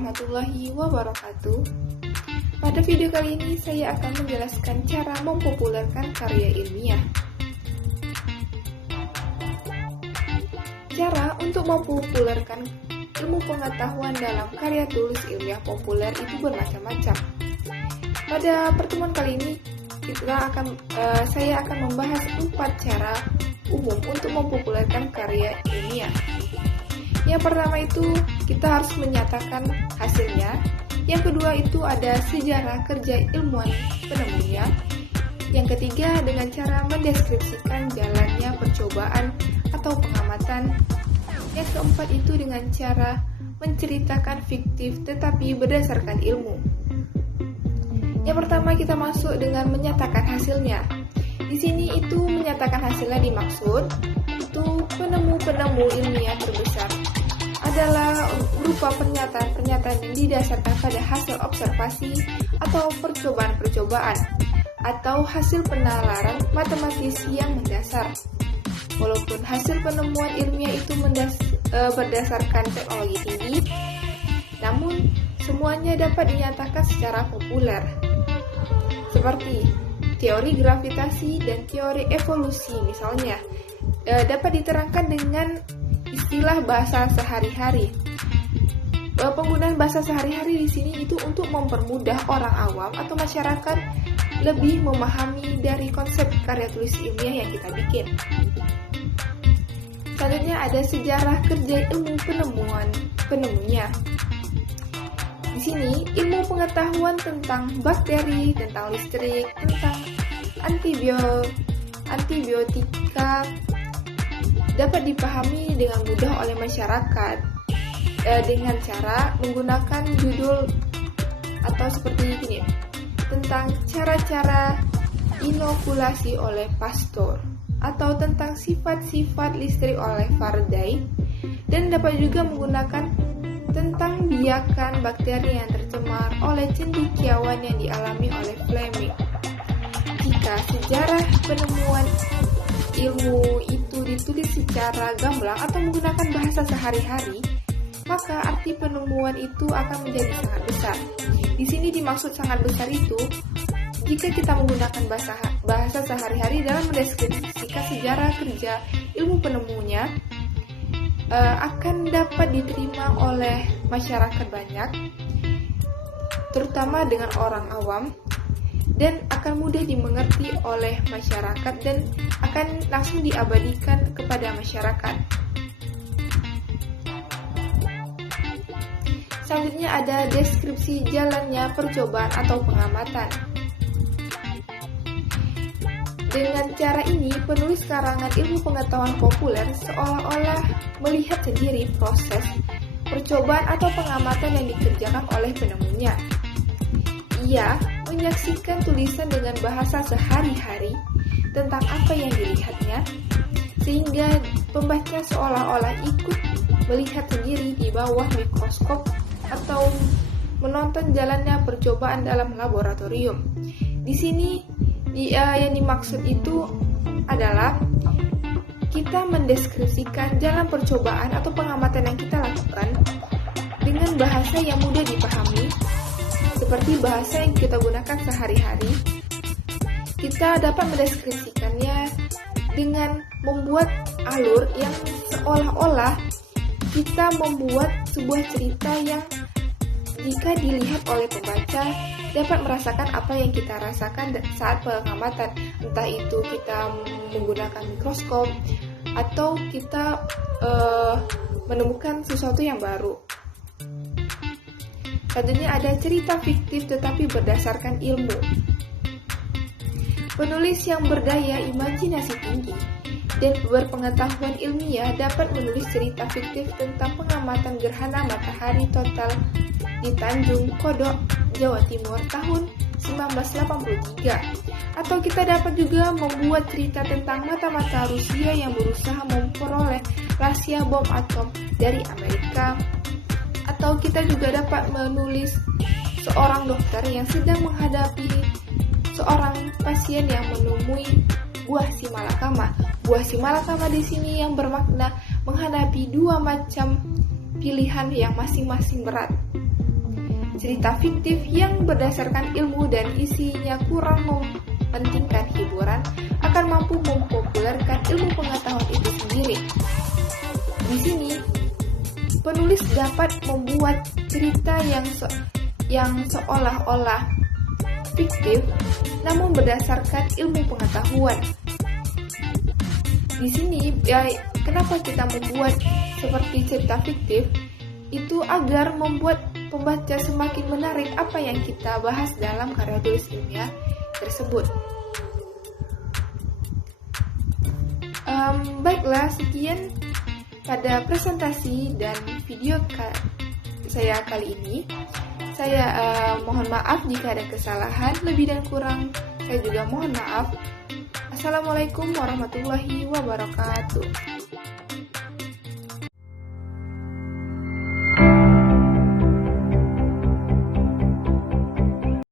warahmatullahi wabarakatuh. Pada video kali ini saya akan menjelaskan cara mempopulerkan karya ilmiah. Cara untuk mempopulerkan ilmu pengetahuan dalam karya tulis ilmiah populer itu bermacam-macam. Pada pertemuan kali ini saya akan membahas 4 cara umum untuk mempopulerkan karya ilmiah. Yang pertama itu kita harus menyatakan hasilnya. Yang kedua itu ada sejarah kerja ilmuwan penemunya. Yang ketiga dengan cara mendeskripsikan jalannya percobaan atau pengamatan. Yang keempat itu dengan cara menceritakan fiktif tetapi berdasarkan ilmu. Yang pertama kita masuk dengan menyatakan hasilnya. Di sini itu menyatakan hasilnya dimaksud itu penemu-penemu ilmiah terbesar adalah berupa pernyataan-pernyataan yang didasarkan pada hasil observasi atau percobaan-percobaan atau hasil penalaran matematis yang mendasar. Walaupun hasil penemuan ilmiah itu berdasarkan teknologi tinggi, namun semuanya dapat dinyatakan secara populer. Seperti teori gravitasi dan teori evolusi misalnya dapat diterangkan dengan istilah bahasa sehari-hari. Penggunaan bahasa sehari-hari di sini itu untuk mempermudah orang awam atau masyarakat lebih memahami dari konsep karya tulis ilmiah yang kita bikin. Selanjutnya ada sejarah kerja ilmu penemunya. Di sini ilmu pengetahuan tentang bakteri, tentang listrik, tentang antibiotika dapat dipahami dengan mudah oleh masyarakat dengan cara menggunakan judul atau seperti ini tentang cara-cara inokulasi oleh Pasteur atau tentang sifat-sifat listrik oleh Faraday, dan dapat juga menggunakan tentang biakan bakteri yang tercemar oleh cendekiawan yang dialami oleh Fleming. Jika sejarah penemuan ilmu itu ditulis secara gamblang atau menggunakan bahasa sehari-hari, maka arti penemuan itu akan menjadi sangat besar. Di sini dimaksud sangat besar itu jika kita menggunakan bahasa sehari-hari dalam mendeskripsikan sejarah kerja ilmu penemunya, akan dapat diterima oleh masyarakat banyak, terutama dengan orang awam, dan akan mudah dimengerti oleh masyarakat dan akan langsung diabadikan kepada masyarakat. Selanjutnya ada deskripsi jalannya percobaan atau pengamatan. Dengan cara ini, penulis karangan ilmu pengetahuan populer seolah-olah melihat sendiri proses percobaan atau pengamatan yang dikerjakan oleh penemunya. Ia menyaksikan tulisan dengan bahasa sehari-hari tentang apa yang dilihatnya, sehingga pembaca seolah-olah ikut melihat sendiri di bawah mikroskop atau menonton jalannya percobaan dalam laboratorium. Di sini yang dimaksud itu adalah kita mendeskripsikan jalan percobaan atau pengamatan yang kita lakukan dengan bahasa yang mudah dipahami, seperti bahasa yang kita gunakan sehari-hari. Kita dapat mendeskripsikannya dengan membuat alur yang seolah-olah kita membuat sebuah cerita yang jika dilihat oleh pembaca dapat merasakan apa yang kita rasakan saat pengamatan, entah itu kita menggunakan mikroskop atau kita menemukan sesuatu yang baru. Selanjutnya ada cerita fiktif tetapi berdasarkan ilmu. Penulis yang berdaya imajinasi tinggi dan berpengetahuan ilmiah dapat menulis cerita fiktif tentang pengamatan gerhana matahari total di Tanjung Kodok, Jawa Timur tahun 1983. Atau kita dapat juga membuat cerita tentang mata-mata Rusia yang berusaha memperoleh rahasia bom atom dari Amerika. Atau kita juga dapat menulis seorang dokter yang sedang menghadapi seorang pasien yang menemui buah simalakama. Buah simalakama di sini yang bermakna menghadapi 2 macam pilihan yang masing-masing berat. cerita fiktif yang berdasarkan ilmu dan isinya kurang mementingkan hiburan akan mampu mempopulerkan ilmu pengetahuan itu sendiri. Di sini, penulis dapat membuat cerita yang seolah-olah fiktif namun berdasarkan ilmu pengetahuan. Di sini, kenapa kita membuat seperti cerita fiktif? Itu agar membuat pembaca semakin menarik apa yang kita bahas dalam karya tulis ilmiah tersebut. Baiklah, sekian pada presentasi dan video saya kali ini. Saya mohon maaf jika ada kesalahan, lebih dan kurang saya juga mohon maaf. Assalamualaikum warahmatullahi wabarakatuh.